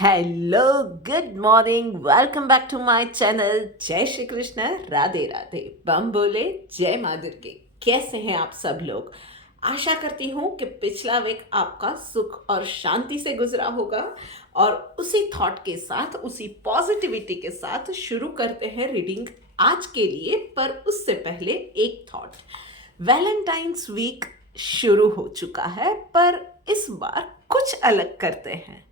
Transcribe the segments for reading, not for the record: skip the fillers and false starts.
Hello, good morning, welcome back to my channel. जय श्री कृष्ण, राधे राधे, बम बोले, जय माँ दुर्गे। कैसे हैं आप सब लोग? आशा करती हूँ कि पिछला वीक आपका सुख और शांति से गुजरा होगा। और उसी थॉट के साथ, उसी पॉजिटिविटी के साथ शुरू करते हैं रीडिंग आज के लिए। पर उससे पहले एक थॉट। वैलेंटाइंस वीक शुरू हो चुका है, पर इस बार कुछ अलग करते हैं।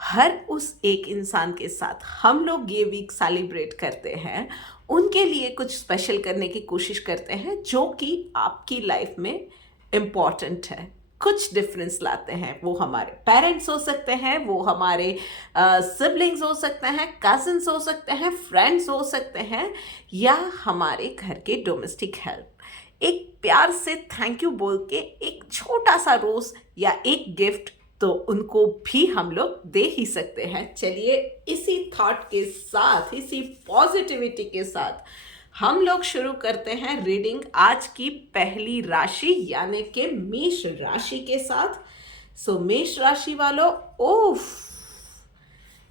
हर उस एक इंसान के साथ हम लोग ये वीक सेलिब्रेट करते हैं, उनके लिए कुछ स्पेशल करने की कोशिश करते हैं जो कि आपकी लाइफ में इम्पॉर्टेंट है। कुछ डिफरेंस लाते हैं। वो हमारे पेरेंट्स हो सकते हैं, वो हमारे सिबलिंग्स हो सकते हैं, कजिन्स हो सकते हैं, फ्रेंड्स हो सकते हैं, या हमारे घर के डोमेस्टिक हेल्प। एक प्यार से थैंक यू बोल के एक छोटा सा रोज या एक गिफ्ट तो उनको भी हम लोग दे ही सकते हैं। चलिए, इसी थॉट के साथ, इसी पॉजिटिविटी के साथ हम लोग शुरू करते हैं रीडिंग आज की पहली राशि यानी कि मेष राशि के साथ। सो मेष राशि वालों, ओफ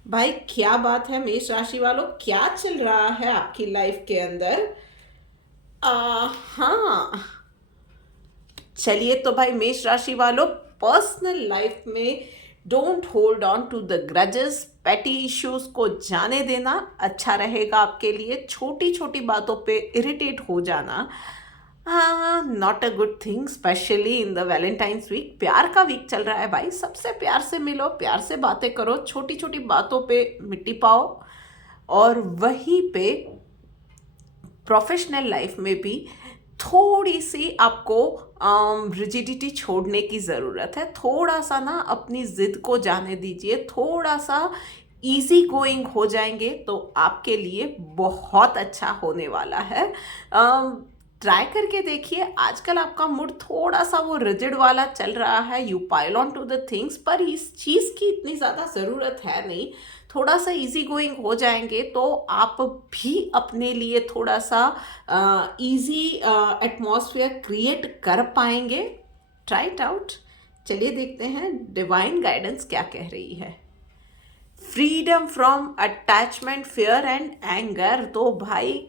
भाई क्या बात है। मेष राशि वालों, क्या चल रहा है आपकी लाइफ के अंदर? हाँ, चलिए तो भाई मेष राशि वालों, पर्सनल लाइफ में don't hold on to the grudges. Petty issues को जाने देना अच्छा रहेगा आपके लिए। छोटी छोटी बातों पे इरिटेट हो जाना not a good thing, specially in the Valentine's week. प्यार का वीक चल रहा है भाई, सबसे प्यार से मिलो, प्यार से बातें करो, छोटी छोटी बातों पे मिट्टी पाओ। और वहीं पे प्रोफेशनल लाइफ में भी थोड़ी सी आपको रिजिडिटी छोड़ने की ज़रूरत है। थोड़ा सा ना अपनी ज़िद को जाने दीजिए, थोड़ा सा इजी गोइंग हो जाएंगे तो आपके लिए बहुत अच्छा होने वाला है। ट्राई करके देखिए। आजकल आपका मूड थोड़ा सा वो रिजिड वाला चल रहा है, you pile on to the things, पर इस चीज़ की इतनी ज़्यादा ज़रूरत है नहीं। थोड़ा सा इजी गोइंग हो जाएंगे तो आप भी अपने लिए थोड़ा सा इजी एटमॉस्फेयर क्रिएट कर पाएंगे। Try it out. चलिए देखते हैं डिवाइन गाइडेंस क्या कह रही है। Freedom from attachment, fear and anger. तो भाई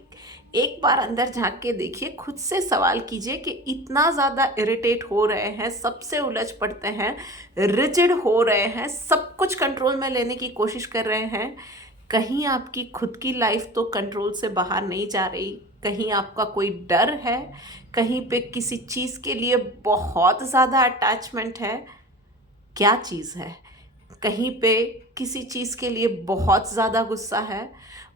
एक बार अंदर झांक के देखिए, खुद से सवाल कीजिए कि इतना ज़्यादा इरिटेट हो रहे हैं, सबसे उलझ पड़ते हैं, रिजिड हो रहे हैं, सब कुछ कंट्रोल में लेने की कोशिश कर रहे हैं। कहीं आपकी खुद की लाइफ तो कंट्रोल से बाहर नहीं जा रही। कहीं आपका कोई डर है, कहीं पे किसी चीज़ के लिए बहुत ज़्यादा अटैचमेंट है। क्या चीज़ है? कहीं पे किसी चीज़ के लिए बहुत ज़्यादा गुस्सा है।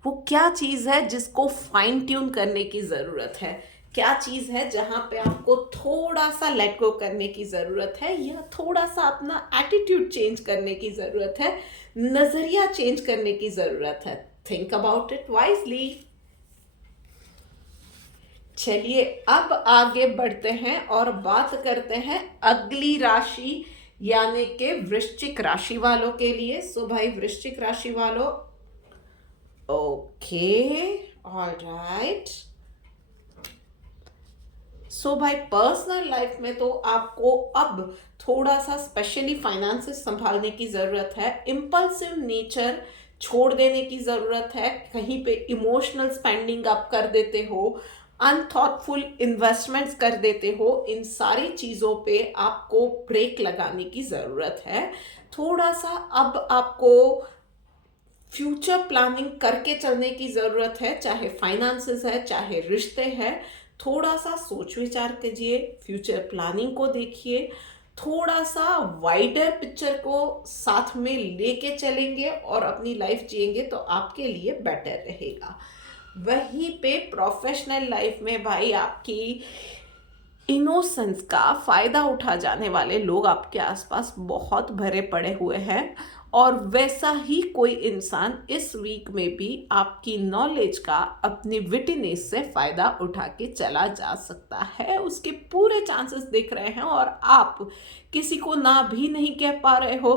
वो क्या चीज़ है जिसको फाइन ट्यून करने की ज़रूरत है? क्या चीज़ है जहाँ पे आपको थोड़ा सा लेट गो करने की ज़रूरत है, या थोड़ा सा अपना एटीट्यूड चेंज करने की ज़रूरत है, नज़रिया चेंज करने की ज़रूरत है? Think about it wisely. चलिए अब आगे बढ़ते हैं और बात करते हैं अगली राशि यानी कि वृश्चिक राशि वालों के लिए। सो भाई वृश्चिक राशि वालों, ओके, ऑलराइट। सो भाई पर्सनल लाइफ में तो आपको अब थोड़ा सा स्पेशली फाइनेंसेस संभालने की ज़रूरत है। इम्पल्सिव नेचर छोड़ देने की ज़रूरत है। कहीं पे इमोशनल स्पेंडिंग आप कर देते हो, अनथॉटफुल इन्वेस्टमेंट्स कर देते हो। इन सारी चीज़ों पे आपको ब्रेक लगाने की ज़रूरत है। थोड़ा सा अब आपको फ्यूचर प्लानिंग करके चलने की ज़रूरत है, चाहे फाइनेंसेस है, चाहे रिश्ते हैं। थोड़ा सा सोच विचार कीजिए, फ्यूचर प्लानिंग को देखिए, थोड़ा सा वाइडर पिक्चर को साथ में लेके चलेंगे और अपनी लाइफ जिएंगे तो आपके लिए बेटर रहेगा। वहीं पे प्रोफेशनल लाइफ में भाई आपकी इनोसेंस का फ़ायदा उठा जाने वाले लोग आपके आसपास बहुत भरे पड़े हुए हैं। और वैसा ही कोई इंसान इस वीक में भी आपकी नॉलेज का, अपनी विटिनेस से फ़ायदा उठा के चला जा सकता है। उसके पूरे चांसेस दिख रहे हैं और आप किसी को ना भी नहीं कह पा रहे हो।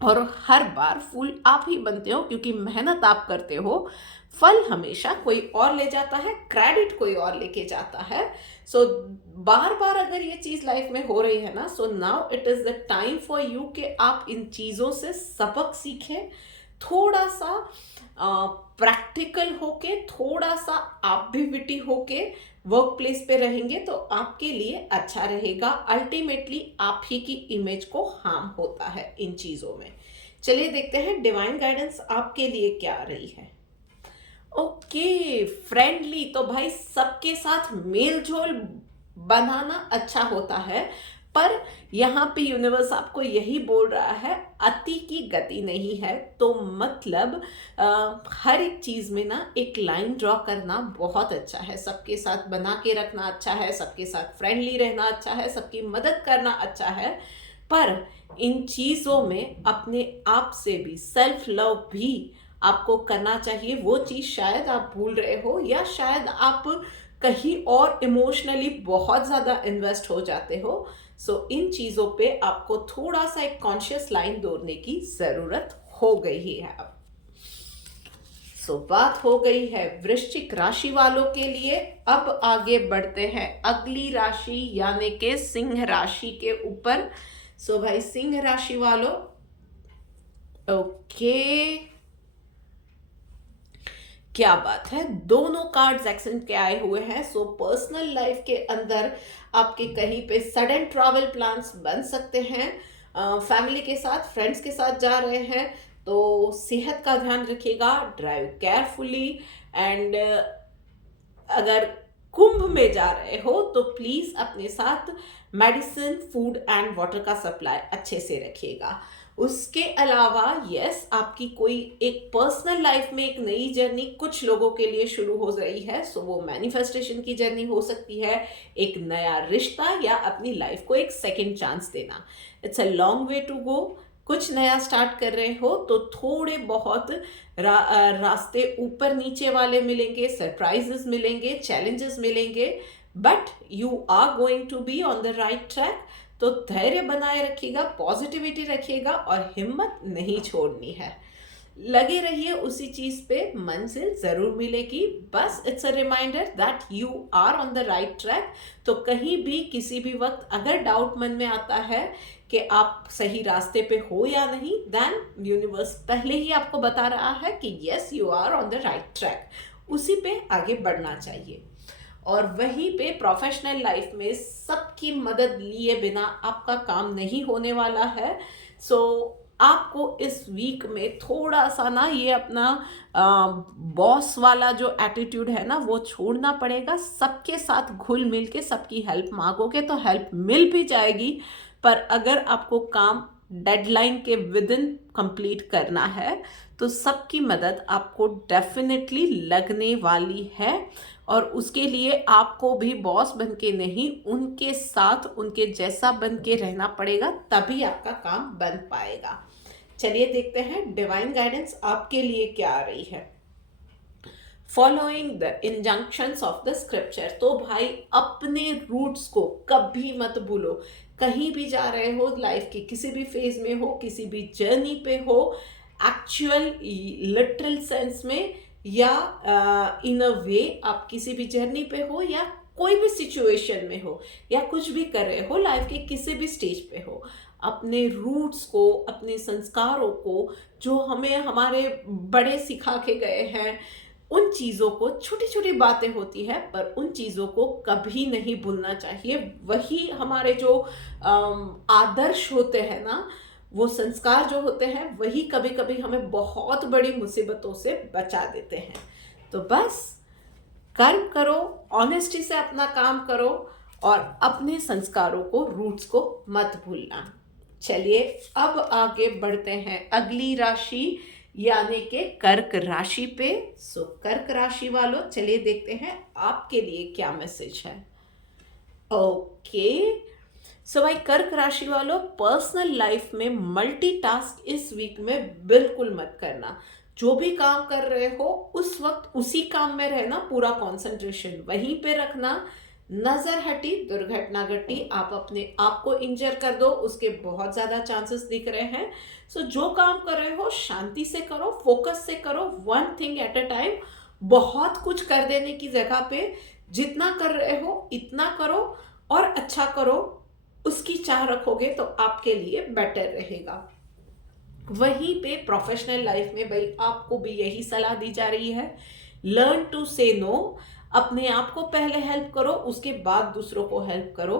और हर बार फूल आप ही बनते हो, क्योंकि मेहनत आप करते हो। फल हमेशा कोई और ले जाता है, क्रेडिट कोई और लेके जाता है। सो बार बार अगर ये चीज लाइफ में हो रही है ना, so now it is the time for you कि आप इन चीजों से सबक सीखें। थोड़ा सा प्रैक्टिकल होके, थोड़ा सा आप भी विटी होके वर्क प्लेस पे रहेंगे तो आपके लिए अच्छा रहेगा। अल्टीमेटली आप ही की इमेज को हार्म होता है इन चीज़ों में। चलिए देखते हैं डिवाइन गाइडेंस आपके लिए क्या आ रही है। ओके, फ्रेंडली, तो भाई सबके साथ मेल जोल बनाना अच्छा होता है, पर यहाँ पे यूनिवर्स आपको यही बोल रहा है, अति की गति नहीं है। तो मतलब हर एक चीज़ में ना एक लाइन ड्रॉ करना बहुत अच्छा है। सबके साथ बना के रखना अच्छा है, सबके साथ फ्रेंडली रहना अच्छा है, सबकी मदद करना अच्छा है, पर इन चीज़ों में अपने आप से भी सेल्फ लव भी आपको करना चाहिए। वो चीज़ शायद आप भूल रहे हो, या शायद आप कहीं और इमोशनली बहुत ज़्यादा इन्वेस्ट हो जाते हो। सो इन चीज़ों पे आपको थोड़ा सा एक कॉन्शियस लाइन दौड़ने की ज़रूरत हो गई है अब। सो बात हो गई है वृश्चिक राशि वालों के लिए। अब आगे बढ़ते हैं अगली राशि यानी के सिंह राशि के ऊपर। सो भाई सिंह राशि वालों, ओके, क्या बात है, दोनों कार्ड्स एक्सेंट के आए हुए हैं। सो पर्सनल लाइफ के अंदर आपके कहीं पे सडन ट्रैवल प्लान्स बन सकते हैं। फैमिली के साथ, फ्रेंड्स के साथ जा रहे हैं तो सेहत का ध्यान रखिएगा, ड्राइव केयरफुली। एंड अगर कुंभ में जा रहे हो तो प्लीज अपने साथ मेडिसिन, फूड एंड वाटर का सप्लाई अच्छे से रखिएगा। उसके अलावा यस, आपकी कोई एक पर्सनल लाइफ में एक नई जर्नी कुछ लोगों के लिए शुरू हो रही है। सो वो मैनिफेस्टेशन की जर्नी हो सकती है, एक नया रिश्ता, या अपनी लाइफ को एक सेकंड चांस देना। It's a long way to go. कुछ नया स्टार्ट कर रहे हो तो थोड़े बहुत रास्ते ऊपर नीचे वाले मिलेंगे, सरप्राइजेस मिलेंगे, चैलेंजेस मिलेंगे, but you are going to be on the right track. तो धैर्य बनाए रखिएगा, पॉजिटिविटी रखिएगा और हिम्मत नहीं छोड़नी है। लगे रहिए उसी चीज पे, मंजिल जरूर मिलेगी। बस it's a reminder that you are on the right track. तो कहीं भी किसी भी वक्त अगर डाउट मन में आता है कि आप सही रास्ते पे हो या नहीं, देन यूनिवर्स पहले ही आपको बता रहा है कि yes you are on the right track, उसी पे आगे बढ़ना चाहिए। और वहीं पे प्रोफेशनल लाइफ में सबकी मदद लिए बिना आपका काम नहीं होने वाला है। सो आपको इस वीक में थोड़ा सा ना ये अपना बॉस वाला जो एटीट्यूड है ना वो छोड़ना पड़ेगा। सबके साथ घुल मिल के सबकी हेल्प मांगोगे तो हेल्प मिल भी जाएगी, पर अगर आपको काम डेडलाइन के विद इन कंप्लीट करना है तो सबकी मदद आपको डेफिनेटली लगने वाली है। और उसके लिए आपको भी बॉस बन के नहीं, उनके साथ उनके जैसा बन के रहना पड़ेगा, तभी आपका काम बन पाएगा। चलिए देखते हैं डिवाइन गाइडेंस आपके लिए क्या आ रही है। Following the injunctions of the scripture. तो भाई अपने रूट्स को कभी मत भूलो। कहीं भी जा रहे हो, लाइफ के किसी भी फेज में हो, किसी भी जर्नी पे हो, एक्चुअल लिटरल सेंस में या इन अ वे आप किसी भी जर्नी पे हो या कोई भी सिचुएशन में हो या कुछ भी कर रहे हो, लाइफ के किसी भी स्टेज पे हो, अपने रूट्स को, अपने संस्कारों को, जो हमें हमारे बड़े सिखा के गए हैं, उन चीज़ों को, छोटी छोटी बातें होती है पर उन चीज़ों को कभी नहीं भूलना चाहिए। वही हमारे जो आदर्श होते हैं ना, वो संस्कार जो होते हैं, वही कभी कभी हमें बहुत बड़ी मुसीबतों से बचा देते हैं। तो बस कर्म करो, ऑनेस्टी से अपना काम करो और अपने संस्कारों को, रूट्स को मत भूलना। चलिए अब आगे बढ़ते हैं अगली राशि यानी के कर्क राशि पे। सो कर्क राशि वालों, चलिए देखते हैं आपके लिए क्या मैसेज है। ओके, सो भाई कर्क राशि वालों, पर्सनल लाइफ में मल्टीटास्क इस वीक में बिल्कुल मत करना। जो भी काम कर रहे हो उस वक्त उसी काम में रहना, पूरा कंसंट्रेशन वहीं पे रखना। नजर हटी, दुर्घटना घटी, आप अपने आप को इंजर कर दो, उसके बहुत ज्यादा चांसेस दिख रहे हैं। सो जो काम कर रहे हो शांति से करो, फोकस से करो, one thing at a time. बहुत कुछ कर देने की जगह पे जितना कर रहे हो इतना करो और अच्छा करो, उसकी चाह रखोगे तो आपके लिए बेटर रहेगा। वहीं पे प्रोफेशनल लाइफ में भाई आपको भी यही सलाह दी जा रही है, लर्न टू से नो। अपने आप को पहले हेल्प करो, उसके बाद दूसरों को हेल्प करो।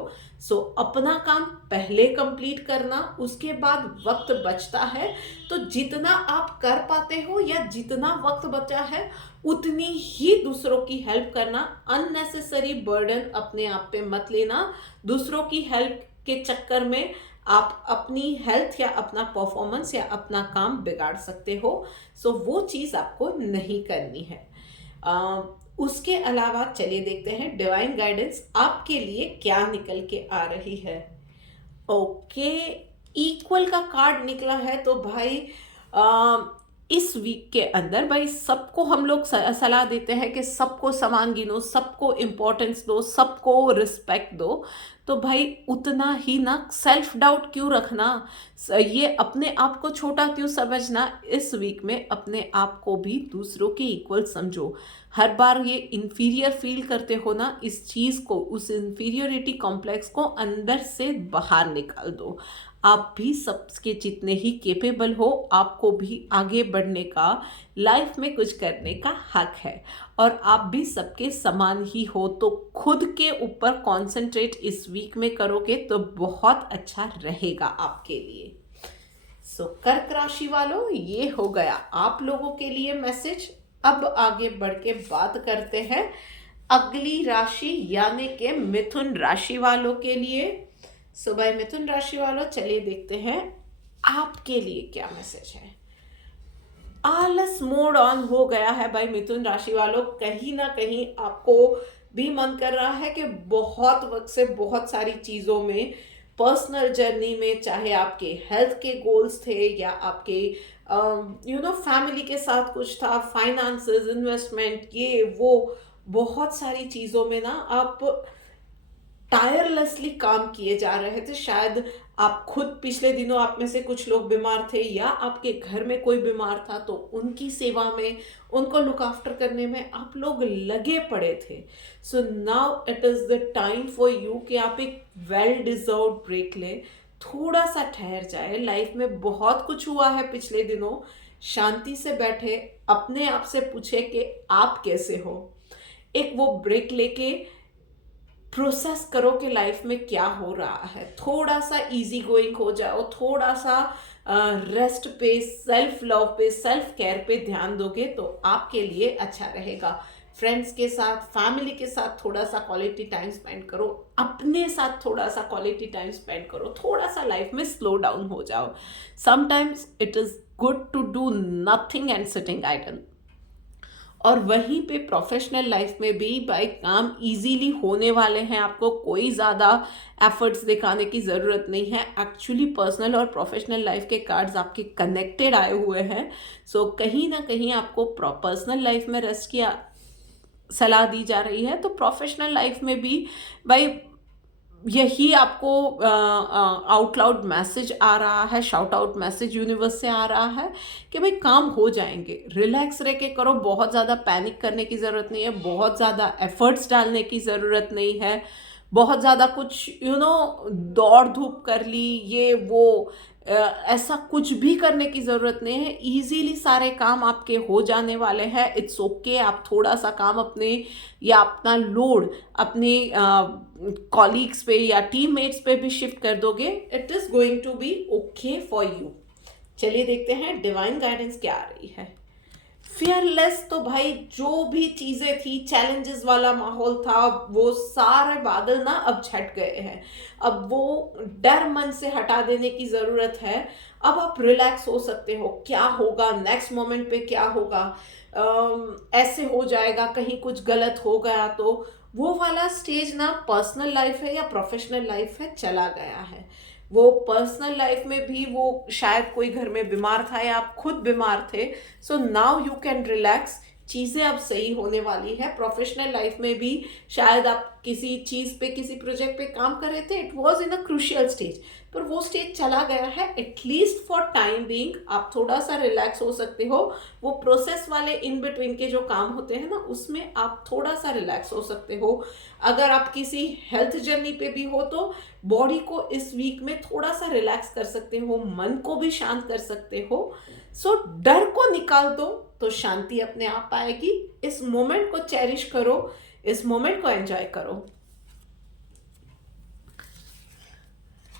अपना काम पहले कंप्लीट करना, उसके बाद वक्त बचता है तो जितना आप कर पाते हो या जितना वक्त बचा है उतनी ही दूसरों की हेल्प करना। अननेसेसरी बर्डन अपने आप पे मत लेना। दूसरों की हेल्प के चक्कर में आप अपनी हेल्थ या अपना परफॉर्मेंस या अपना काम बिगाड़ सकते हो। वो चीज़ आपको नहीं करनी है। उसके अलावा चलिए देखते हैं डिवाइन गाइडेंस आपके लिए क्या निकल के आ रही है। ओके, इक्वल का कार्ड निकला है तो भाई आ, इस वीक के अंदर भाई सबको हम लोग सलाह देते हैं कि सबको समान गिनो, सबको इम्पोर्टेंस दो, सबको रिस्पेक्ट दो। तो भाई उतना ही ना सेल्फ डाउट क्यों रखना, ये अपने आप को छोटा क्यों समझना। इस वीक में अपने आप को भी दूसरों के इक्वल समझो। हर बार ये इन्फीरियर फील करते हो ना, इस चीज़ को, उस इन्फीरियरिटी कॉम्प्लेक्स को अंदर से बाहर निकाल दो। आप भी सबके जितने ही केपेबल हो, आपको भी आगे बढ़ने का, लाइफ में कुछ करने का हक है। और आप भी सबके समान ही हो, तो खुद के ऊपर कंसंट्रेट इस वीक में करोगे तो बहुत अच्छा रहेगा आपके लिए। कर्क राशि वालों, ये हो गया आप लोगों के लिए मैसेज। अब आगे बढ़ के बात करते हैं अगली राशि यानी कि मिथुन राशि वालों के लिए। भाई मिथुन राशि वालों, चलिए देखते हैं आपके लिए क्या मैसेज है। आलस मोड ऑन हो गया है भाई मिथुन राशि वालों। कहीं ना कहीं आपको भी मन कर रहा है कि बहुत वक्त से बहुत सारी चीज़ों में, पर्सनल जर्नी में, चाहे आपके हेल्थ के गोल्स थे या आपके फैमिली के साथ कुछ था, फाइनेंसेस, इन्वेस्टमेंट, ये वो, बहुत सारी चीज़ों में ना आप टायरलेसली काम किए जा रहे थे। शायद आप खुद पिछले दिनों आप में से कुछ लोग बीमार थे या आपके घर में कोई बीमार था तो उनकी सेवा में, उनको लुक आफ्टर करने में आप लोग लगे पड़े थे। Now it is the time for you कि आप एक वेल डिजर्व ब्रेक लें, थोड़ा सा ठहर जाए। लाइफ में बहुत कुछ हुआ है पिछले दिनों, शांति से बैठे अपने आप से पूछे कि आप कैसे हो। एक वो ब्रेक लेके प्रोसेस करो कि लाइफ में क्या हो रहा है। थोड़ा सा इजी गोइंग हो जाओ, थोड़ा सा रेस्ट पे, सेल्फ लव पे, सेल्फ केयर पे ध्यान दोगे तो आपके लिए अच्छा रहेगा। फ्रेंड्स के साथ, फैमिली के साथ थोड़ा सा क्वालिटी टाइम स्पेंड करो, अपने साथ थोड़ा सा क्वालिटी टाइम स्पेंड करो, थोड़ा सा लाइफ में स्लो डाउन हो जाओ। Sometimes it is good to do nothing and sitting idle. और वहीं पे प्रोफेशनल लाइफ में भी भाई काम इजीली होने वाले हैं, आपको कोई ज़्यादा एफर्ट्स दिखाने की ज़रूरत नहीं है। एक्चुअली पर्सनल और प्रोफेशनल लाइफ के कार्ड्स आपके कनेक्टेड आए हुए हैं। कहीं ना कहीं आपको पर्सनल लाइफ में रेस्ट की सलाह दी जा रही है, तो प्रोफेशनल लाइफ में भी भाई यही आपको आउट लाउड मैसेज आ रहा है, शाउट आउट मैसेज यूनिवर्स से आ रहा है कि भाई काम हो जाएंगे। रिलैक्स रह के करो, बहुत ज़्यादा पैनिक करने की ज़रूरत नहीं है, बहुत ज़्यादा एफर्ट्स डालने की ज़रूरत नहीं है, बहुत ज़्यादा कुछ दौड़ धूप कर ली, ये वो, ऐसा कुछ भी करने की ज़रूरत नहीं है। इजीली सारे काम आपके हो जाने वाले हैं। इट्स ओके, आप थोड़ा सा काम अपने या अपना लोड अपने कॉलीग्स पे या टीममेट्स पे भी शिफ्ट कर दोगे, it is going to be okay for you. चलिए देखते हैं डिवाइन गाइडेंस क्या आ रही है। फियरलेस, तो भाई जो भी चीज़ें थी, चैलेंजेस वाला माहौल था, वो सारे बादल ना अब छट गए हैं। अब वो डर मन से हटा देने की ज़रूरत है। अब आप रिलैक्स हो सकते हो। क्या होगा नेक्स्ट मोमेंट पे, क्या होगा, ऐसे हो जाएगा, कहीं कुछ गलत हो गया तो, वो वाला स्टेज ना पर्सनल लाइफ है या प्रोफेशनल लाइफ है चला गया है। वो पर्सनल लाइफ में भी वो शायद कोई घर में बीमार था या आप खुद बीमार थे। नाउ यू कैन रिलैक्स, चीज़ें अब सही होने वाली है। प्रोफेशनल लाइफ में भी शायद आप किसी चीज़ पे, किसी प्रोजेक्ट पे काम कर रहे थे, it was in a crucial stage, पर वो स्टेज चला गया है। एटलीस्ट फॉर टाइम बीइंग आप थोड़ा सा रिलैक्स हो सकते हो। वो प्रोसेस वाले इन बिटवीन के जो काम होते हैं ना, उसमें आप थोड़ा सा रिलैक्स हो सकते हो। अगर आप किसी हेल्थ जर्नी पे भी हो तो बॉडी को इस वीक में थोड़ा सा रिलैक्स कर सकते हो, मन को भी शांत कर सकते हो। सो डर को निकाल दो तो शांति अपने आप आएगी। इस मोमेंट को चेरिश करो, इस मोमेंट को एंजॉय करो।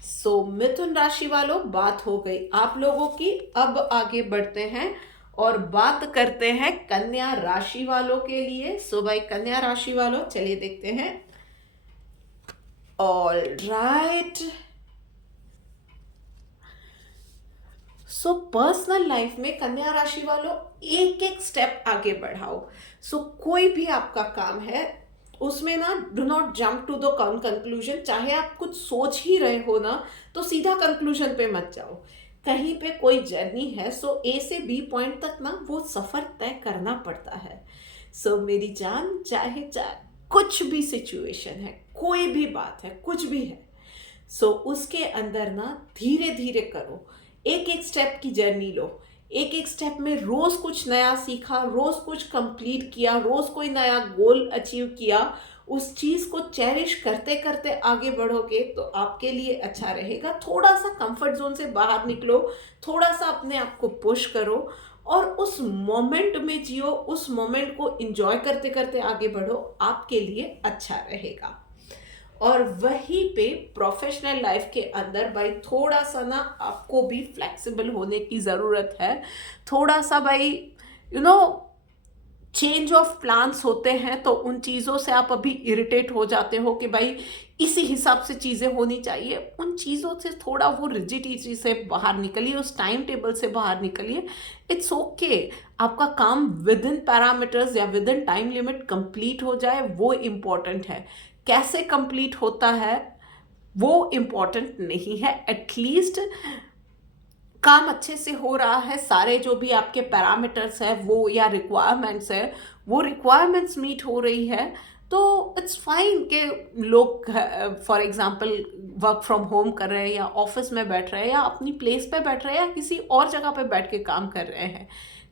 सो मिथुन राशि वालों, बात हो गई आप लोगों की। अब आगे बढ़ते हैं और बात करते हैं कन्या राशि वालों के लिए। सो भाई कन्या राशि वालों, चलिए देखते हैं। All right, so personal life में कन्या राशि वालों एक एक स्टेप आगे बढ़ाओ। सो कोई भी आपका काम है उसमें ना, do not jump to the conclusion. चाहे आप कुछ सोच ही रहे हो ना, तो सीधा कंक्लूजन पे मत जाओ। कहीं पे कोई जर्नी है, सो ए से बी पॉइंट तक ना वो सफर तय करना पड़ता है। सो मेरी जान, चाहे चाहे कुछ भी सिचुएशन है, कोई भी बात है, कुछ भी है, सो उसके अंदर ना धीरे धीरे करो। एक एक स्टेप की जर्नी लो। एक एक स्टेप में रोज कुछ नया सीखा, रोज कुछ कंप्लीट किया, रोज कोई नया गोल अचीव किया। उस चीज को चेरिश करते करते आगे बढ़ोगे तो आपके लिए अच्छा रहेगा। थोड़ा सा कंफर्ट जोन से बाहर निकलो, थोड़ा सा अपने आप को पुश करो और उस मोमेंट में जियो, उस मोमेंट को एंजॉय करते करते आगे बढ़ो, आपके लिए अच्छा रहेगा। और वहीं पे प्रोफेशनल लाइफ के अंदर भाई थोड़ा सा ना आपको भी फ्लेक्सिबल होने की ज़रूरत है। थोड़ा सा भाई चेंज ऑफ प्लान्स होते हैं, तो उन चीज़ों से आप अभी इरिटेट हो जाते हो कि भाई इसी हिसाब से चीज़ें होनी चाहिए। उन चीज़ों से थोड़ा वो रिजिडिटी से बाहर निकलिए, उस टाइम टेबल से बाहर निकलिए। इट्स ओके, आपका काम विद इन पैरामीटर्स या with in time limit complete हो जाए, वो इम्पॉर्टेंट है। कैसे कंप्लीट होता है वो इम्पॉर्टेंट नहीं है। एटलीस्ट काम अच्छे से हो रहा है, सारे जो भी आपके पैरामीटर्स है वो या रिक्वायरमेंट्स है, वो रिक्वायरमेंट्स मीट हो रही है, तो इट्स फाइन कि लोग for example work from home कर रहे हैं या ऑफिस में बैठ रहे हैं या अपनी प्लेस पे बैठ रहे हैं या किसी और जगह पे बैठ के काम कर रहे हैं।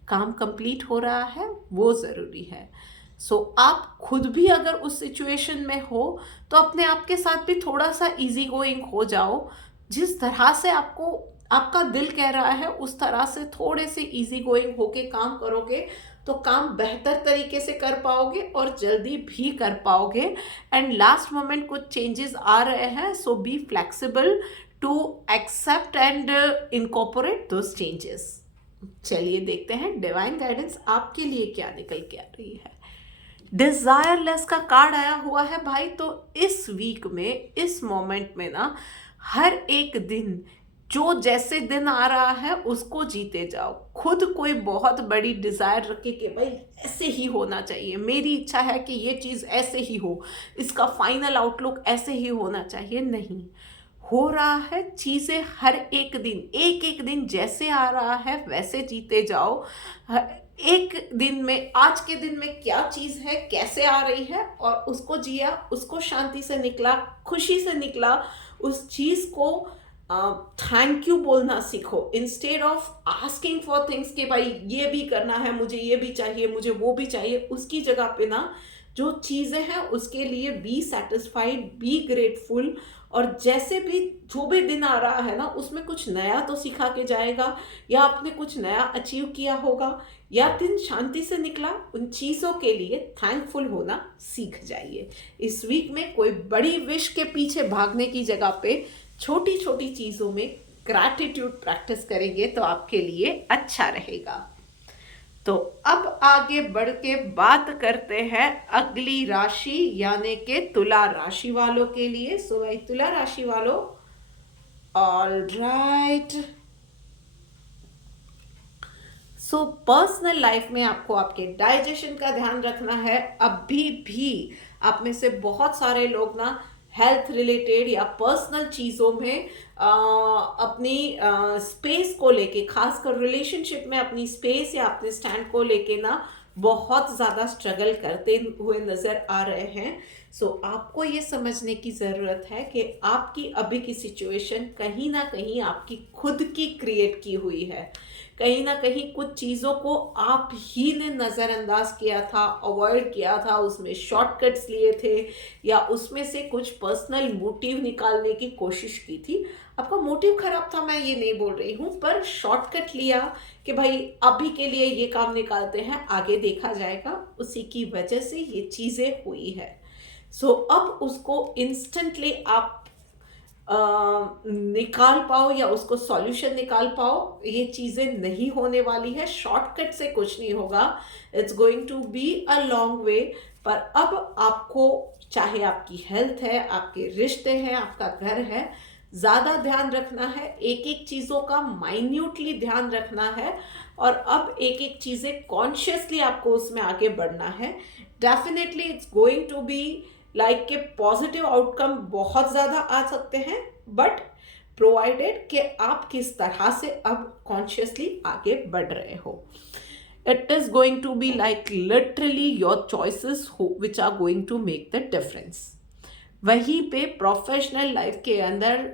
काम कंप्लीट हो रहा है, वो ज़रूरी है। सो आप खुद भी अगर उस सिचुएशन में हो तो अपने आप के साथ भी थोड़ा सा इजी गोइंग हो जाओ। जिस तरह से आपको आपका दिल कह रहा है उस तरह से थोड़े से इजी गोइंग होके काम करोगे तो काम बेहतर तरीके से कर पाओगे और जल्दी भी कर पाओगे। एंड लास्ट मोमेंट कुछ चेंजेस आ रहे हैं, so be flexible to accept and incorporate those changes. चलिए देखते हैं डिवाइन गाइडेंस आपके लिए क्या निकल के आ रही है। डिजायरलेस का कार्ड आया हुआ है भाई। तो इस वीक में, इस मोमेंट में ना, हर एक दिन जो जैसे दिन आ रहा है उसको जीते जाओ। खुद कोई बहुत बड़ी डिजायर रखे कि भाई ऐसे ही होना चाहिए, मेरी इच्छा है कि ये चीज़ ऐसे ही हो, इसका फाइनल आउटलुक ऐसे ही होना चाहिए, नहीं हो रहा है। चीज़ें हर एक दिन जैसे आ रहा है वैसे जीते जाओ। एक दिन में, आज के दिन में क्या चीज़ है, कैसे आ रही है, और उसको जिया, उसको शांति से निकला, खुशी से निकला। उस चीज़ को थैंक यू बोलना सीखो instead of asking for things कि भाई ये भी करना है, मुझे ये भी चाहिए, मुझे वो भी चाहिए। उसकी जगह पे ना जो चीज़ें हैं उसके लिए बी सेटिस्फाइड, बी ग्रेटफुल। और जैसे भी जो भी दिन आ रहा है ना उसमें कुछ नया तो सिखा के जाएगा, या आपने कुछ नया अचीव किया होगा, या दिन शांति से निकला। उन चीज़ों के लिए थैंकफुल होना सीख जाइए। इस वीक में कोई बड़ी विश के पीछे भागने की जगह पे छोटी छोटी चीज़ों में ग्रैटिट्यूड प्रैक्टिस करेंगे तो आपके लिए अच्छा रहेगा। तो अब आगे बढ़ के बात करते हैं अगली राशि यानी कि तुला राशि वालों के लिए। सो भाई तुला राशि वालों, all right, so personal life में आपको आपके डाइजेशन का ध्यान रखना है। अभी भी आप में से बहुत सारे लोग ना हेल्थ रिलेटेड या पर्सनल चीज़ों में अपनी स्पेस को लेके, खासकर रिलेशनशिप में अपनी स्पेस या अपने स्टैंड को लेके ना बहुत ज़्यादा स्ट्रगल करते हुए नज़र आ रहे हैं। सो आपको ये समझने की ज़रूरत है कि आपकी अभी की सिचुएशन कहीं ना कहीं आपकी खुद की क्रिएट की हुई है। कहीं ना कहीं कुछ चीज़ों को आप ही ने नज़रअंदाज किया था, अवॉइड किया था, उसमें शॉर्टकट्स लिए थे, या उसमें से कुछ पर्सनल मोटिव निकालने की कोशिश की थी। आपका मोटिव खराब था, मैं ये नहीं बोल रही हूँ, पर शॉर्टकट लिया कि भाई अभी के लिए ये काम निकालते हैं, आगे देखा जाएगा। उसी की वजह से ये चीज़ें हुई है। सो अब उसको इंस्टेंटली आप निकाल पाओ या उसको सॉल्यूशन निकाल पाओ, ये चीज़ें नहीं होने वाली है। शॉर्टकट से कुछ नहीं होगा, it's going to be a long way. पर अब आपको, चाहे आपकी हेल्थ है, आपके रिश्ते हैं, आपका घर है, ज़्यादा ध्यान रखना है, एक एक चीज़ों का माइन्यूटली ध्यान रखना है, और अब एक एक चीज़ें कॉन्शियसली आपको उसमें आगे बढ़ना है। Definitely it's going to be like के पॉजिटिव आउटकम बहुत ज़्यादा आ सकते हैं, बट प्रोवाइडेड कि आप किस तरह से अब कॉन्शियसली आगे बढ़ रहे हो। It is going to be like literally your choices which are going to make the difference. वहीं पे प्रोफेशनल लाइफ के अंदर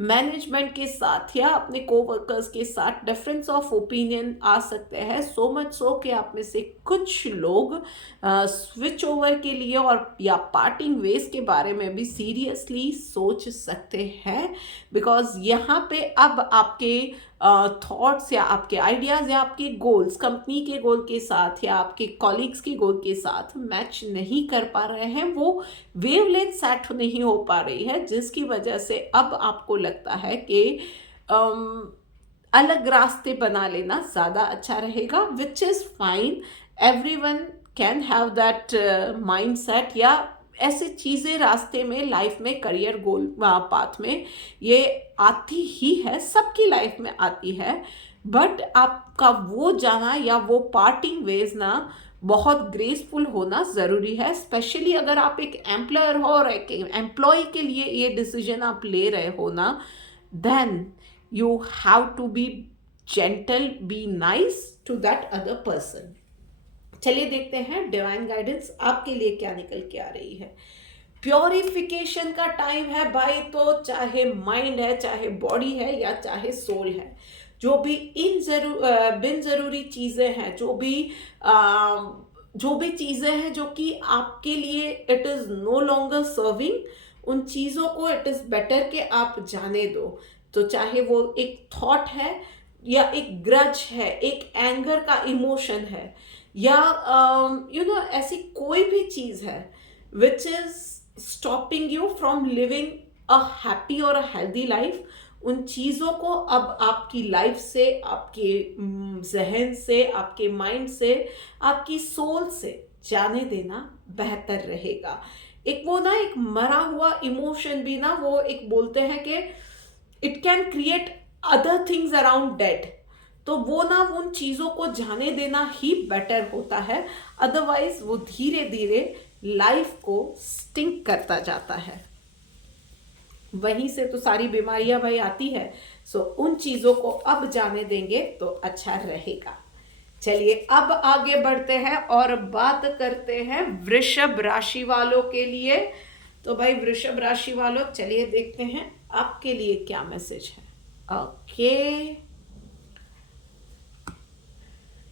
मैनेजमेंट के साथ या अपने कोवर्कर्स के साथ डिफरेंस ऑफ ओपिनियन आ सकते हैं, सो मच सो कि आप में से कुछ लोग स्विच ओवर के लिए और या पार्टिंग वेज के बारे में भी सीरियसली सोच सकते हैं। बिकॉज यहाँ पे अब आपके थॉट्स या आपके आइडियाज़ या आपके गोल्स कंपनी के गोल के साथ या आपके कॉलीग्स के गोल के साथ मैच नहीं कर पा रहे हैं, वो वेवलेंथ सेट नहीं हो पा रही है, जिसकी वजह से अब आपको लगता है कि अलग रास्ते बना लेना ज़्यादा अच्छा रहेगा, which is fine. Everyone can have that mind set, या ऐसी चीज़ें रास्ते में, लाइफ में, करियर गोल पाथ में ये आती ही है, सबकी लाइफ में आती है। बट आपका वो जाना या वो पार्टिंग वेज ना बहुत ग्रेसफुल होना ज़रूरी है। स्पेशली अगर आप एक एम्प्लॉयर हो और एक एम्प्लॉय के लिए ये डिसीजन आप ले रहे हो ना, then you have to be gentle, be nice to that other person. चलिए देखते हैं डिवाइन गाइडेंस आपके लिए क्या निकल के आ रही है। प्योरिफिकेशन का टाइम है भाई, तो चाहे माइंड है, चाहे बॉडी है, या चाहे सोल है, जो भी बिन ज़रूरी चीज़ें हैं, जो भी चीज़ें हैं जो कि आपके लिए it is no longer serving, उन चीज़ों को इट इज़ बेटर कि आप जाने दो। तो चाहे वो एक थॉट है, या एक ग्रज है, एक एंगर का इमोशन है, या ऐसी कोई भी चीज़ है which is stopping you from living a happy और अ हेल्दी लाइफ, उन चीज़ों को अब आपकी लाइफ से, आपके जहन से, आपके माइंड से, आपकी सोल से जाने देना बेहतर रहेगा। एक मरा हुआ इमोशन भी ना, वो एक बोलते हैं कि it can create other things around dead, तो वो ना उन चीज़ों को जाने देना ही बेटर होता है। अदरवाइज वो धीरे धीरे लाइफ को स्टिंक करता जाता है, वहीं से तो सारी बीमारियां भाई आती है। सो उन चीज़ों को अब जाने देंगे तो अच्छा रहेगा। चलिए अब आगे बढ़ते हैं और बात करते हैं वृषभ राशि वालों के लिए। तो भाई वृषभ राशि वालों, चलिए देखते हैं आपके लिए क्या मैसेज है। ओके,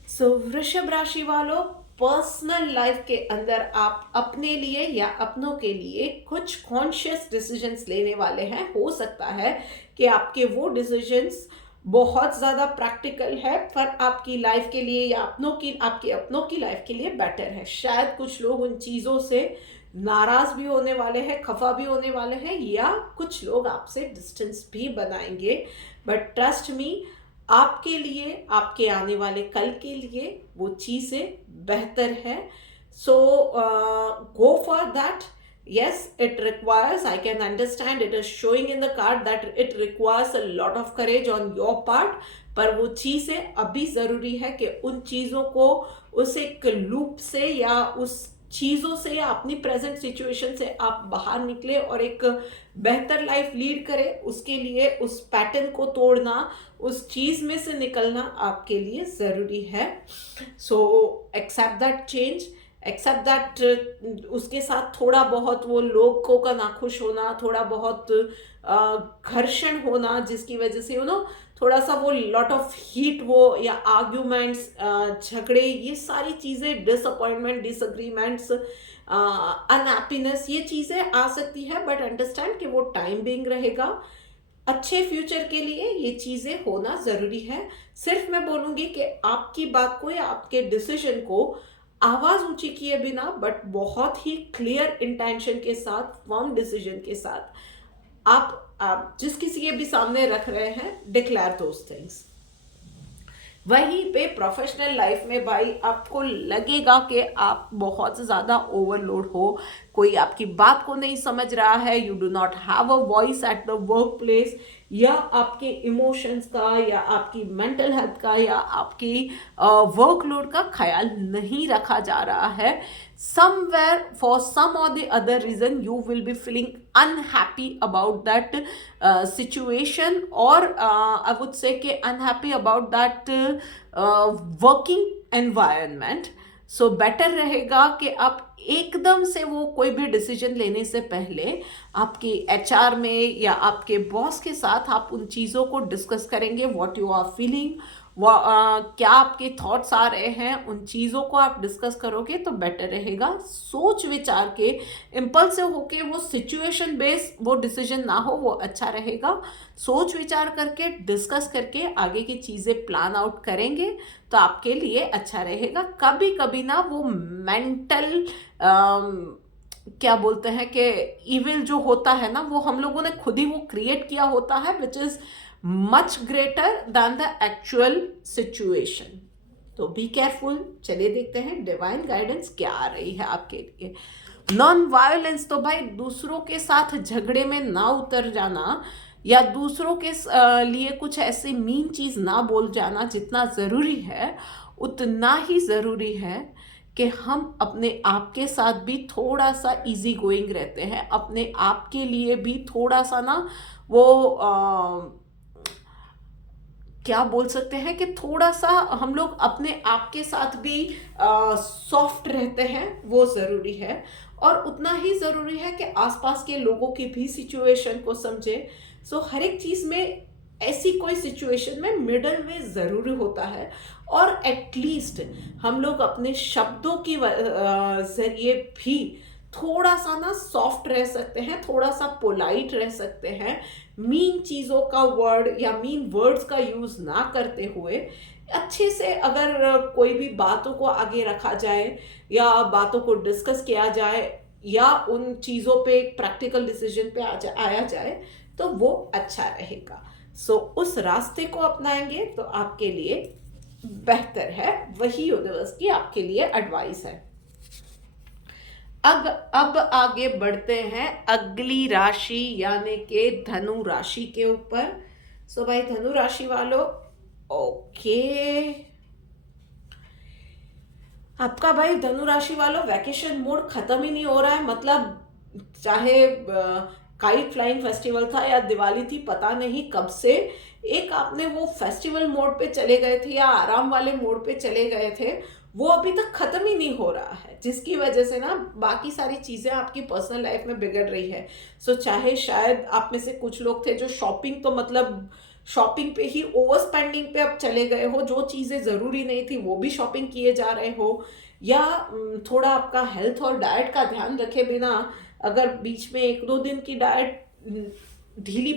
सो वृषभ राशि वालों, पर्सनल लाइफ के अंदर आप अपने लिए या अपनों के लिए कुछ कॉन्शियस डिसीजंस लेने वाले हैं। हो सकता है कि आपके वो डिसीजंस बहुत ज़्यादा प्रैक्टिकल है, पर आपकी लाइफ के लिए या आपके अपनों की लाइफ के लिए बेटर है। शायद कुछ लोग उन चीज़ों से नाराज़ भी होने वाले हैं, खफा भी होने वाले हैं, या कुछ लोग आपसे डिस्टेंस भी बनाएंगे। बट ट्रस्ट मी, आपके लिए, आपके आने वाले कल के लिए वो चीज़ें बेहतर है। So go for that. Yes, it requires, I can understand, it is showing in the card that it requires a lot of courage on your part, पर वो चीज़ें अभी ज़रूरी है कि उस एक लूप से या उस चीज़ों से या अपनी प्रेजेंट सिचुएशन से आप बाहर निकले और एक बेहतर लाइफ लीड करें, उसके लिए उस पैटर्न को तोड़ना, उस चीज़ में से निकलना आपके लिए ज़रूरी है। So accept that change, accept that उसके साथ थोड़ा बहुत वो लोगों का नाखुश होना, थोड़ा बहुत घर्षण होना, जिसकी वजह से थोड़ा सा वो लॉट ऑफ हीट वो या आर्ग्यूमेंट्स, झगड़े, ये सारी चीज़ें, डिसअपॉइंटमेंट, डिसएग्रीमेंट्स, अनहैप्पीनेस, ये चीज़ें आ सकती है, बट अंडरस्टैंड कि वो टाइम बिंग रहेगा। अच्छे फ्यूचर के लिए ये चीज़ें होना ज़रूरी है। सिर्फ मैं बोलूँगी कि आपकी बात को या आपके डिसीजन को आवाज़ ऊंची किए बिना, बट बहुत ही क्लियर इंटेंशन के साथ, फर्म डिसीजन के साथ आप जिस किसी के भी सामने रख रहे हैं, डिक्लेयर दोस थिंग्स। वहीं पे प्रोफेशनल लाइफ में भाई आपको लगेगा कि आप बहुत ज़्यादा ओवरलोड हो, कोई आपकी बात को नहीं समझ रहा है, you do not have a voice at the work place, या आपके इमोशंस का या आपकी मेंटल हेल्थ का या आपकी वर्कलोड का ख्याल नहीं रखा जा रहा है, somewhere for some or the other reason you will be feeling unhappy about that situation, or I would say कि unhappy about that working environment. So better रहेगा कि आप एकदम से वो कोई भी डिसीजन लेने से पहले आपके एचआर में या आपके बॉस के साथ आप उन चीज़ों को डिस्कस करेंगे, व्हाट यू आर फीलिंग, क्या आपके थॉट्स आ रहे हैं, उन चीज़ों को आप डिस्कस करोगे तो बेटर रहेगा। सोच विचार के, इम्पल्सिव होके वो सिचुएशन बेस्ड वो डिसीजन ना हो, वो अच्छा रहेगा। सोच विचार करके, डिस्कस करके आगे की चीज़ें प्लान आउट करेंगे तो आपके लिए अच्छा रहेगा। कभी कभी ना वो मेंटल क्या बोलते हैं कि इविल जो होता है ना, वो हम लोगों ने खुद ही वो क्रिएट किया होता है, which is much greater than the actual situation. तो बी केयरफुल। चलिए देखते हैं डिवाइन गाइडेंस क्या आ रही है आपके लिए। नॉन वायलेंस, तो भाई दूसरों के साथ झगड़े में ना उतर जाना या दूसरों के लिए कुछ ऐसी मीन चीज़ ना बोल जाना, जितना ज़रूरी है उतना ही ज़रूरी है कि हम अपने आप के साथ भी थोड़ा सा इजी गोइंग रहते हैं, अपने आप के लिए भी थोड़ा सा ना वो क्या बोल सकते हैं कि थोड़ा सा हम लोग अपने आप के साथ भी सॉफ्ट रहते हैं, वो ज़रूरी है। और उतना ही ज़रूरी है कि आसपास के लोगों की भी सिचुएशन को समझे। सो हर एक चीज़ में ऐसी कोई सिचुएशन में मिडल वे ज़रूरी होता है, और एटलीस्ट हम लोग अपने शब्दों की ज़रिए भी थोड़ा सा ना सॉफ्ट रह सकते हैं, थोड़ा सा पोलाइट रह सकते हैं। मीन चीज़ों का वर्ड या मीन वर्ड्स का यूज़ ना करते हुए अच्छे से अगर कोई भी बातों को आगे रखा जाए या बातों को डिस्कस किया जाए या उन चीज़ों पे एक प्रैक्टिकल डिसीजन पे आया जाए तो वो अच्छा रहेगा। सो उस रास्ते को अपनाएंगे तो आपके लिए बेहतर है। वही यूनिवर्स की आपके लिए एडवाइस है। अब आगे बढ़ते हैं अगली राशि यानी कि धनु राशि के ऊपर। सो भाई धनु राशि वालों, ओके, आपका भाई धनु राशि वालों वैकेशन मोड खत्म ही नहीं हो रहा है। मतलब चाहे काइट फ्लाइंग फेस्टिवल था या दिवाली थी, पता नहीं कब से एक आपने वो फेस्टिवल मोड पे चले गए थे या आराम वाले मोड पे चले गए थे, वो अभी तक खत्म ही नहीं हो रहा है, जिसकी वजह से ना बाकी सारी चीज़ें आपकी पर्सनल लाइफ में बिगड़ रही है। सो चाहे शायद आप में से कुछ लोग थे जो शॉपिंग, तो मतलब शॉपिंग पे ही ओवर स्पेंडिंग पे अब चले गए हो, जो चीज़ें ज़रूरी नहीं थी वो भी शॉपिंग किए जा रहे हो, या थोड़ा आपका हेल्थ और डाइट का ध्यान रखे बिना अगर बीच में 1-2 दिन की डाइट ढीली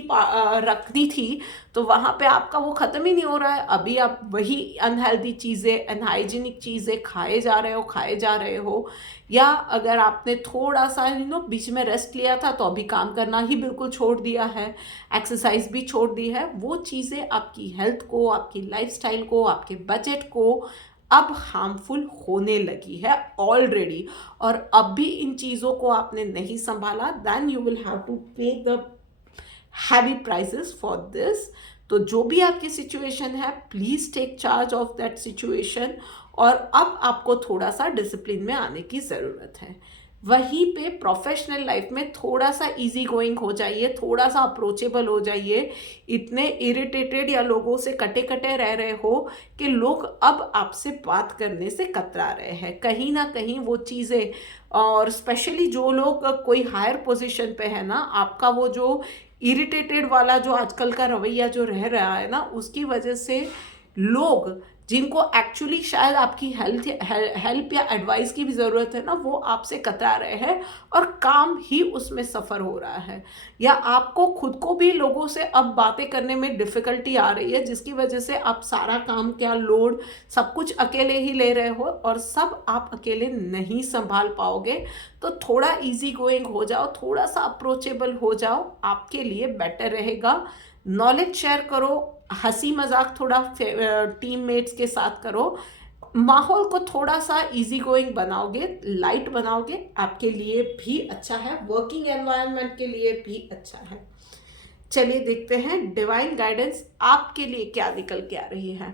रखनी थी तो वहाँ पे आपका वो ख़त्म ही नहीं हो रहा है। अभी आप वही अनहेल्दी चीज़ें, अनहाइजीनिक चीज़ें खाए जा रहे हो, या अगर आपने थोड़ा सा बीच में रेस्ट लिया था तो अभी काम करना ही बिल्कुल छोड़ दिया है, एक्सरसाइज भी छोड़ दी है, वो चीज़ें आपकी हेल्थ को, आपकी लाइफस्टाइल को, आपके बजट को अब हार्मफुल होने लगी है ऑलरेडी। और अब भी इन चीज़ों को आपने नहीं संभाला, then you will have to pay the heavy prices for this. तो जो भी आपकी सिचुएशन है, please take charge of that situation, और अब आपको थोड़ा सा डिसिप्लिन में आने की ज़रूरत है। वहीं पे प्रोफेशनल लाइफ में थोड़ा सा इजी गोइंग हो जाइए, थोड़ा सा अप्रोचेबल हो जाइए। इतने इरिटेटेड या लोगों से कटे कटे रह रहे हो कि लोग अब आपसे बात करने से कतरा रहे हैं। कहीं ना कहीं वो चीज़ें, और स्पेशली जो लोग कोई हायर पोजीशन पे है ना, आपका वो जो इरिटेटेड वाला जो आजकल का रवैया जो रह रहा है ना, उसकी वजह से लोग जिनको एक्चुअली शायद आपकी हेल्प या एडवाइस की भी ज़रूरत है ना, वो आपसे कतरा रहे हैं और काम ही उसमें सफ़र हो रहा है। या आपको खुद को भी लोगों से अब बातें करने में डिफ़िकल्टी आ रही है, जिसकी वजह से आप सारा काम क्या लोड सब कुछ अकेले ही ले रहे हो, और सब आप अकेले नहीं संभाल पाओगे। तो थोड़ा इजी गोइंग हो जाओ, थोड़ा सा अप्रोचेबल हो जाओ, आपके लिए बेटर रहेगा। नॉलेज शेयर करो, हंसी मजाक थोड़ा टीममेट्स के साथ करो, माहौल को थोड़ा सा इजी गोइंग बनाओगे, लाइट बनाओगे, आपके लिए भी अच्छा है, वर्किंग एनवायरनमेंट के लिए भी अच्छा है। चलिए देखते हैं डिवाइन गाइडेंस आपके लिए क्या निकल के आ रही है।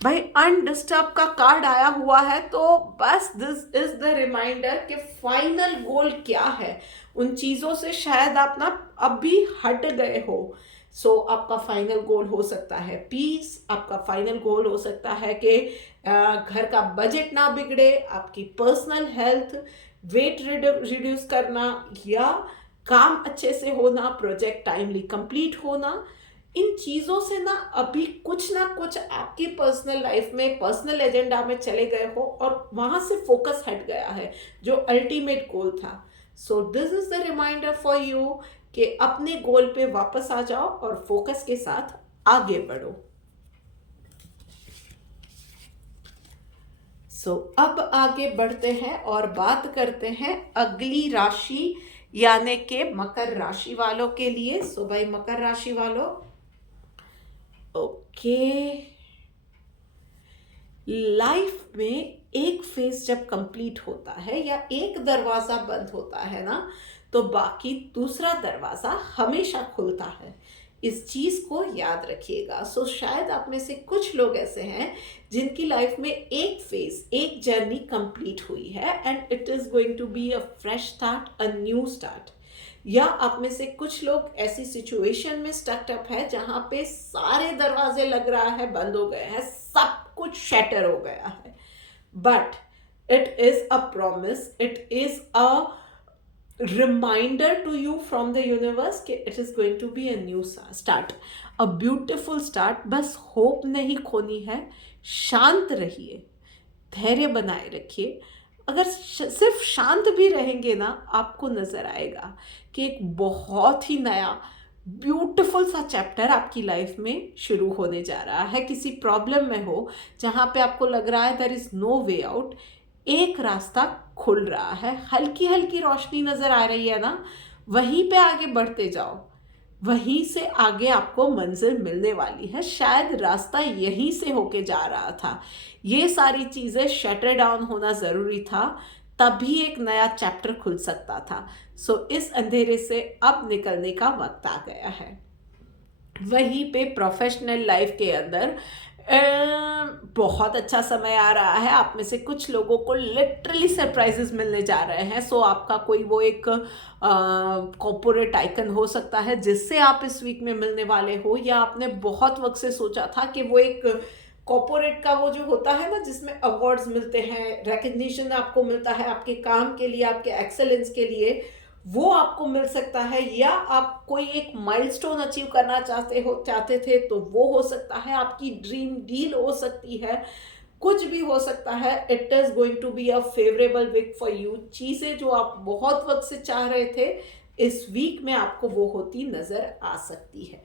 भाई अनडिस्टर्ब का कार्ड आया हुआ है, तो बस दिस इज द रिमाइंडर कि फाइनल गोल क्या है। उन चीज़ों से शायद आप ना अभी हट गए हो। आपका फाइनल गोल हो सकता है पीस, आपका फाइनल गोल हो सकता है कि घर का बजट ना बिगड़े, आपकी पर्सनल हेल्थ, वेट रिड्यूस करना, या काम अच्छे से होना, प्रोजेक्ट टाइमली कंप्लीट होना। इन चीज़ों से ना अभी कुछ ना कुछ आपकी पर्सनल लाइफ में, पर्सनल एजेंडा में चले गए हो और वहाँ से फोकस हट गया है जो अल्टीमेट गोल था। This is the reminder for you कि अपने गोल पे वापस आ जाओ और फोकस के साथ आगे बढ़ो। अब आगे बढ़ते हैं और बात करते हैं अगली राशि यानी कि मकर राशि वालों के लिए। भाई मकर राशि वालों, ओके, लाइफ में एक फेज जब कंप्लीट होता है या एक दरवाजा बंद होता है ना, तो बाकी दूसरा दरवाजा हमेशा खुलता है। इस चीज को याद रखिएगा। शायद आप में से कुछ लोग ऐसे हैं जिनकी लाइफ में एक फेज, एक जर्नी कंप्लीट हुई है and it is going to be a fresh start, a new start. या आप में से कुछ लोग ऐसी सिचुएशन में स्टक्ड अप है जहां पे सारे दरवाजे लग रहा है बंद हो गए हैं, सब कुछ शैटर हो गया है, but it is a promise, it is a reminder to you from the universe कि it is going to be a new start, a beautiful start। बस होप नहीं खोनी है, शांत रहिए, धैर्य बनाए रखिए। अगर सिर्फ शांत भी रहेंगे ना, आपको नज़र आएगा कि एक बहुत ही नया ब्यूटीफुल सा चैप्टर आपकी लाइफ में शुरू होने जा रहा है। किसी प्रॉब्लम में हो जहाँ पे आपको लग रहा है there is no way out, एक रास्ता खुल रहा है, हल्की हल्की रोशनी नज़र आ रही है ना, वहीं पे आगे बढ़ते जाओ, वहीं से आगे आपको मंजिल मिलने वाली है। शायद रास्ता यहीं से होके जा रहा था, ये सारी चीज़ें शटर डाउन होना ज़रूरी था, तभी एक नया चैप्टर खुल सकता था। इस अंधेरे से अब निकलने का वक्त आ गया है। वहीं पे प्रोफेशनल लाइफ के अंदर बहुत अच्छा समय आ रहा है। आप में से कुछ लोगों को लिटरली सरप्राइजेस मिलने जा रहे हैं। आपका कोई वो एक कॉर्पोरेट आइकन हो सकता है जिससे आप इस वीक में मिलने वाले हो, या आपने बहुत वक्त से सोचा था कि वो एक कॉर्पोरेट का वो जो होता है ना जिसमें अवार्ड्स मिलते हैं, रिकग्निशन आपको मिलता है आपके काम के लिए, आपके एक्सेलेंस के लिए, वो आपको मिल सकता है। या आप कोई एक माइलस्टोन अचीव करना चाहते थे तो वो हो सकता है, आपकी ड्रीम डील हो सकती है, कुछ भी हो सकता है। It is going to be a favourable week for you. चीज़ें जो आप बहुत वक्त से चाह रहे थे, इस वीक में आपको वो होती नज़र आ सकती है।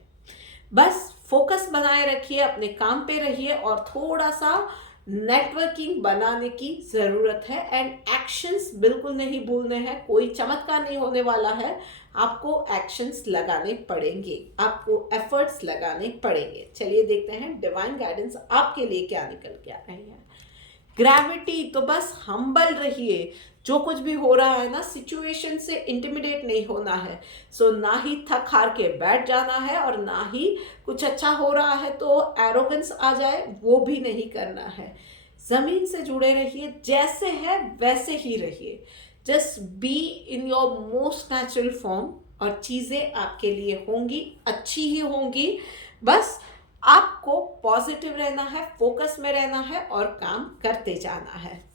बस फोकस बनाए रखिए, अपने काम पे रहिए और थोड़ा सा नेटवर्किंग बनाने की ज़रूरत है। एंड एक्शंस बिल्कुल नहीं भूलने हैं, कोई चमत्कार नहीं होने वाला है, आपको एक्शंस लगाने पड़ेंगे, आपको एफर्ट्स लगाने पड़ेंगे। चलिए देखते हैं डिवाइन गाइडेंस आपके लिए क्या निकल के आ रही है। ग्रेविटी, तो बस हम्बल रहिए, जो कुछ भी हो रहा है ना, सिचुएशन से इंटिमिडेट नहीं होना है। सो ना ही थक हार के बैठ जाना है, और ना ही कुछ अच्छा हो रहा है तो एरोगेंस आ जाए, वो भी नहीं करना है। ज़मीन से जुड़े रहिए, जैसे है वैसे ही रहिए। Just be in your most natural form, और चीज़ें आपके लिए होंगी, अच्छी ही होंगी। बस आपको पॉजिटिव रहना है, फोकस में रहना है और काम करते जाना है,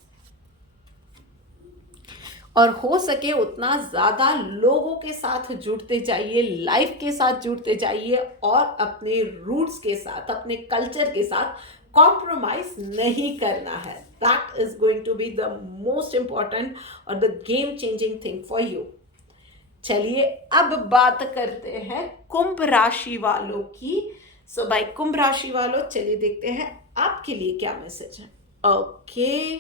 और हो सके उतना ज़्यादा लोगों के साथ जुड़ते जाइए, लाइफ के साथ जुड़ते जाइए, और अपने रूट्स के साथ, अपने कल्चर के साथ कॉम्प्रोमाइज नहीं करना है। That is going to be the most important और the game changing thing for you. चलिए अब बात करते हैं कुंभ राशि वालों की। सो भाई कुंभ राशि वालों, चलिए देखते हैं आपके लिए क्या मैसेज है। ओके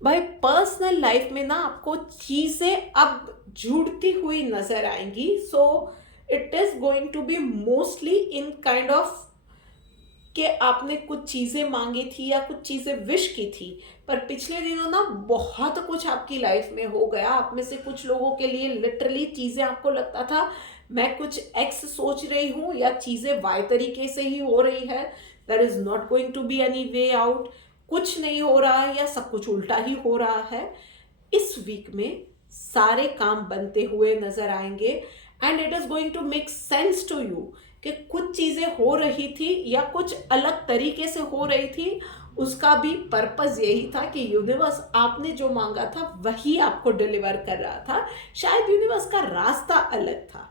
भाई, पर्सनल लाइफ में ना आपको चीजें अब जुड़ती हुई नजर आएंगी। So it is going to be mostly in kind of कि आपने कुछ चीज़ें मांगी थी या कुछ चीज़ें विश की थी, पर पिछले दिनों ना बहुत कुछ आपकी लाइफ में हो गया। आप में से कुछ लोगों के लिए लिटरली चीज़ें, आपको लगता था मैं कुछ एक्स सोच रही हूँ या चीज़ें वाई तरीके से ही हो रही है, there is not going to be any way out, कुछ नहीं हो रहा है या सब कुछ उल्टा ही हो रहा है। इस वीक में सारे काम बनते हुए नजर आएंगे, and it is going to make sense to you कि कुछ चीज़ें हो रही थी या कुछ अलग तरीके से हो रही थी, उसका भी पर्पज़ यही था कि यूनिवर्स आपने जो मांगा था वही आपको डिलीवर कर रहा था। शायद यूनिवर्स का रास्ता अलग था,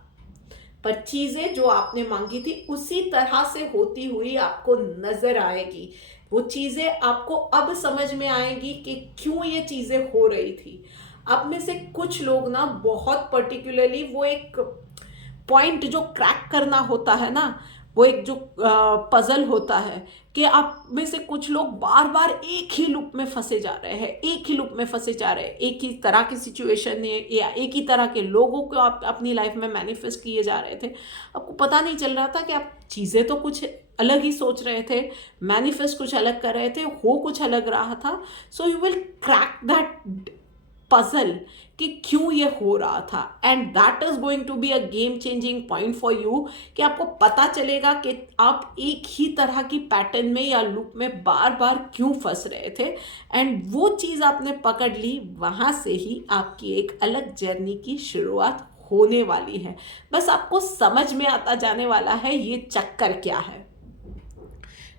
पर चीज़ें जो आपने मांगी थी उसी तरह से होती हुई आपको नज़र आएगी। वो चीज़ें आपको अब समझ में आएगी कि क्यों ये चीज़ें हो रही थी। आप में से कुछ लोग ना बहुत पर्टिकुलरली वो एक पॉइंट जो क्रैक करना होता है ना, वो एक जो पजल होता है कि आप में से कुछ लोग बार बार एक ही लूप में फंसे जा रहे हैं, एक ही लूप में फंसे जा रहे हैं, एक ही तरह की सिचुएशन है या एक ही तरह के लोगों को आप अपनी लाइफ में मैनिफेस्ट किए जा रहे थे। आपको पता नहीं चल रहा था कि आप चीज़ें तो कुछ अलग ही सोच रहे थे, मैनिफेस्ट कुछ अलग कर रहे थे, हो कुछ अलग रहा था। So you will crack that puzzle कि क्यों ये हो रहा था, and that is going to be a game changing point for you कि आपको पता चलेगा कि आप एक ही तरह की पैटर्न में या लूप में बार बार क्यों फंस रहे थे, एंड वो चीज़ आपने पकड़ ली, वहाँ से ही आपकी एक अलग जर्नी की शुरुआत होने वाली है। बस आपको समझ में आता जाने वाला है ये चक्कर क्या है।